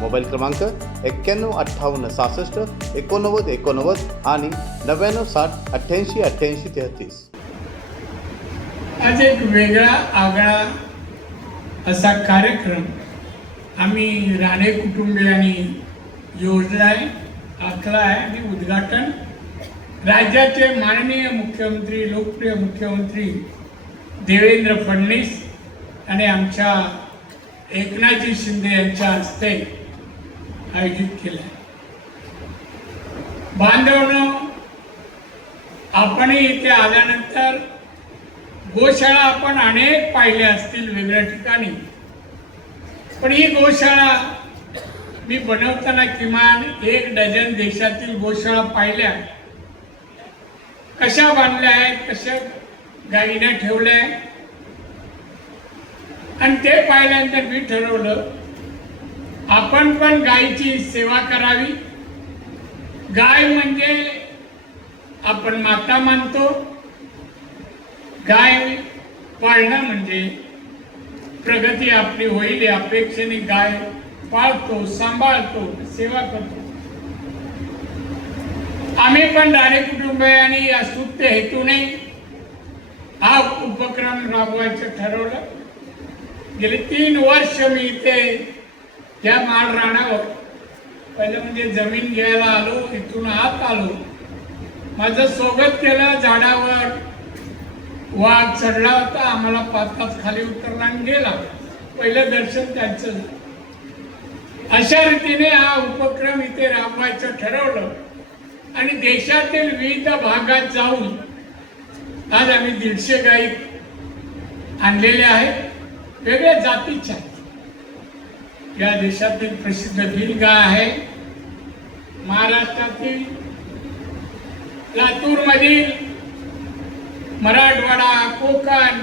Mobile क्रमांक एक्क्याण्णव अठ्ठावन्न सहासष्ट एकोणनव्वद एकोणनव्वद आणि नव्याण्णव साठ अठ्ठ्याऐंशी अठ्ठ्याऐंशी तेहतीस. आज एक वेगळा आगळा असा कार्यक्रम आम्ही राणे कुटुंबियांनी योजना आहे आखला आहे आणि उद्घाटन राज्याचे माननीय मुख्यमंत्री लोकप्रिय मुख्यमंत्री देवेंद्र फडणवीस आणि आमच्या एकनाथजी शिंदे यांच्या हस्ते आयोजित केलं बांधवनं आपणही इथे आल्यानंतर गोशाळा आपण अनेक पाहिल्या असतील वेगळ्या ठिकाणी. पण ही गोशाळा मी बनवताना किमान एक डझन देशातील गोशाळा पाहिल्या. कशा बांधल्या आहेत कशा गाईने ठेवल्या आणि ते पाहिल्यानंतर मी ठरवलं आपण पण गायीची सेवा करावी. गाय म्हणजे आपण माता मानतो. गाय पाळणं म्हणजे प्रगती आपली होईल या अपेक्षेने गाय पाळतो सांभाळतो सेवा करतो. आम्ही पण राणे कुटुंबियांनी या सुप्त हेतूने हा उपक्रम राबवायचं ठरवलं. गेले तीन वर्ष मी इथे त्या माळ राणावर पहिलं म्हणजे जमीन घ्यायला आलो इथून आत आलो. माझं स्वागत केलं झाडावर वाघ चढला होता आम्हाला पाच तास खाली उतरला आणि गेला. पहिलं दर्शन त्यांचं अशा रीतीने हा उपक्रम इथे राबवायचं ठरवलं. आणि देशातील विविध भागात जाऊन आज आम्ही दीडशे गायी आणलेल्या आहेत. वेगळ्या जातीच्या. या देशातील प्रसिद्ध गिर गाय आहे. महाराष्ट्रातील लातूरमधील मराठवाडा कोकण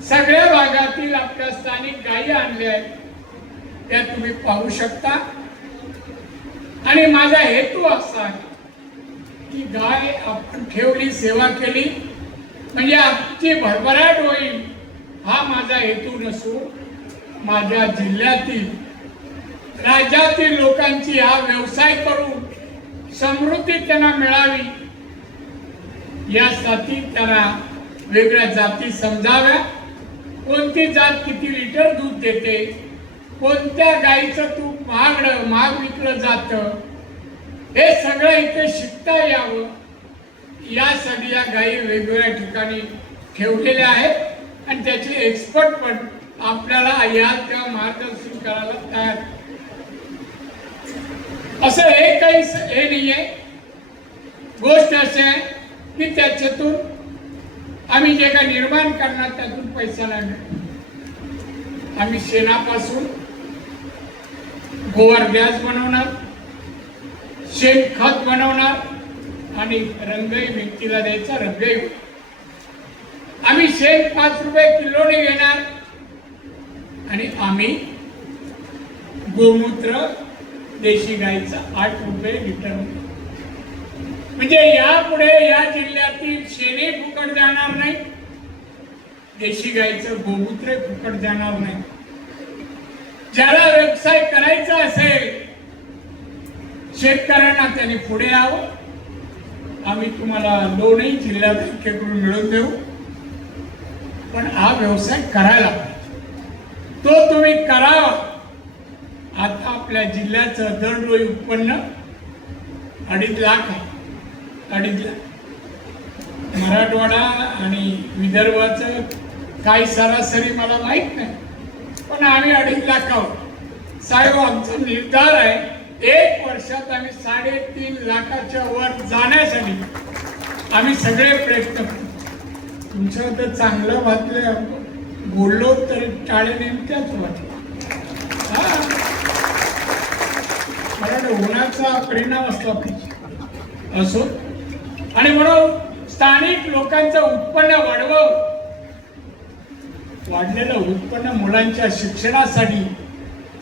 सगळ्या भागातील आपल्या स्थानिक गायी आणल्या आहेत. त्या तुम्ही पाहू शकता. आणि माझा हेतू असा आहे की गाय आपण ठेवली सेवा केली म्हणजे आमची भरभराट होईल हा माझा हेतू नसून माझ्या जिल्ह्यातील राज्यातील लोकांची हा व्यवसाय करून समृद्धी त्यांना मिळावी यासाठी त्यांना वेगळ्या जाती समजाव्या. कोणती जात किती लिटर दूध देते कोणत्या गाईचं तूप महागड महाग विकलं जातं हे सगळं इथे शिकता यावं. यासाठी या गायी वेगवेगळ्या ठिकाणी ठेवलेल्या आहेत. आणि त्याचे एक्सपर्ट पण आपल्याला या त्या मार्गदर्शन करायला तयार असं हे काही हे नाहीये. गोष्ट अशी आहे की त्याच्यातून आम्ही जे काही निर्माण करणार त्यातून पैसा लागणार. आम्ही शेणापासून गोवर गॅस बनवणार शेणखत बनवणार आणि रंगही व्यक्तीला द्यायचा रंगही आम्ही शेण पाच रुपये किलोने घेणार. आणि आम्ही गोमूत्र देशी गाईचा आठ रुपये लिटर म्हणजे यापुढे या जिल्ह्यातील शेणे फुकट जाणार नाही देशी गाईचं गोमूत्र फुकट जाणार नाही. ज्याला व्यवसाय करायचा असेल शेतकऱ्यांना त्याने पुढे यावं. आम्ही तुम्हाला लोनही जिल्हा बँकेकडून मिळवून देऊ. पण हा व्यवसाय करायला पाहिजे तो तुम्ही करावा आता आपल्या जिल्ह्याचं दरडोई उत्पन्न अडीच लाख आहे. अडीच लाख. मराठवाडा आणि विदर्भाचं काही सरासरी मला माहीत नाही. पण आम्ही अडीच लाख आहोत. साहेब आमचा निर्धार आहे एक वर्षात आम्ही साडेतीन लाखाच्या वर जाण्यासाठी आम्ही सगळे प्रयत्न करू. तुमचं तर चांगलं वाटलं बोललो तर टाळे नेमक्याच वाटलं हा. मला उन्हाचा परिणाम असला पाहिजे असो. आणि म्हणून स्थानिक लोकांचं उत्पन्न वाढवावं वाढलेलं उत्पन्न मुलांच्या शिक्षणासाठी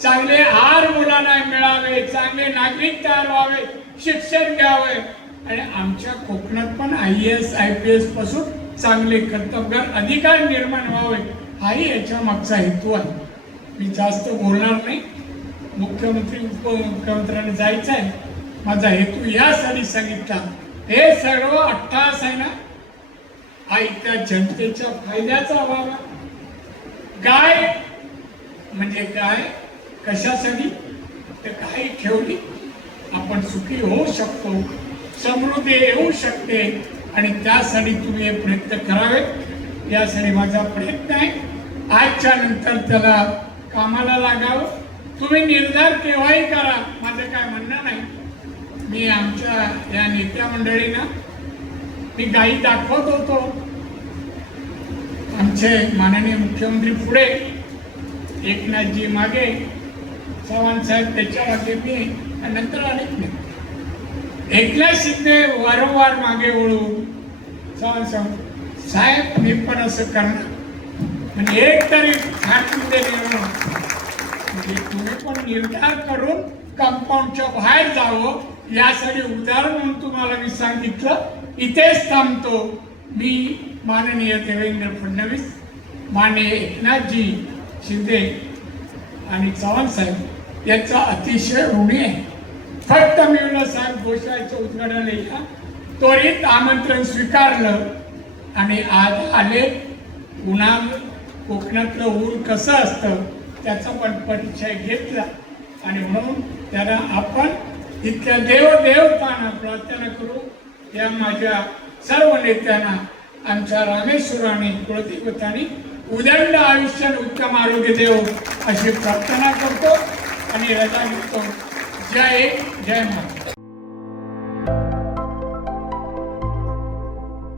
चांगले आहार मुलांना मिळावे चांगले नागरिक तयार व्हावे शिक्षण घ्यावे. आणि आमच्या कोकणात पण आय एस आय पी एसपासून चांगले कर्तबगार अधिकार निर्माण व्हावे. हाही याच्या मागचा हेतू आहे. मी जास्त बोलणार नाही. मुख्यमंत्री उपमुख्यमंत्र्यांनी जायचं आहे माझा हेतू यासाठी सांगितला हे सर्व अट्टास आहे ना? हा इथल्या जनतेच्या फायद्याचा व्हावा गाय म्हणजे गाय कशासाठी? तर गाय ठेवली. आपण सुखी होऊ शकतो. समृद्धी येऊ शकते. आणि त्यासाठी तुम्ही हे प्रयत्न करावेत. यासाठी माझा प्रयत्न आहे आजच्या नंतर त्याला कामाला लागावं. तुम्ही निर्धार केव्हाही करा. माझं काय म्हणणं नाही. मी आमच्या या नेत्या मंडळींना मी गाई दाखवत होतो. आमचे माननीय मुख्यमंत्री पुढे एकनाथजी मागे चव्हाण साहेब त्याच्यामागे मी नंतर अनेक नेते. एकनाथ शिंदे वारंवार मागे वळून चव्हाण साहेब साहेब मी पण असं करणार. म्हणजे एक तरी मध्ये म्हणजे तुम्ही पण निर्धार करून कंपाऊंडच्या बाहेर जावं. यासाठी उदाहरण म्हणून तुम्हाला मी सांगितलं. इथेच थांबतो. मी माननीय देवेंद्र फडणवीस माननीय एकनाथजी शिंदे आणि चव्हाण साहेब यांचा अतिशय ऋणी आहे. फक्त मिळलं साहेब घोषणाचं उद्घाटन या. त्वरित आमंत्रण स्वीकारलं. आणि आज आले उन्हा कोकणातलं ऊन कसं असतं त्याचा पण परिचय घेतला. आणि म्हणून त्यांना आपण इथल्या देवदेवतांना प्रार्थना करू. या माझ्या सर्व नेत्यांना आमच्या रामेश्वराने कुलदेवतांनी उदंड आयुष्य उत्तम आरोग्य देव अशी प्रार्थना करतो आणि रजा घेतो जय जय माता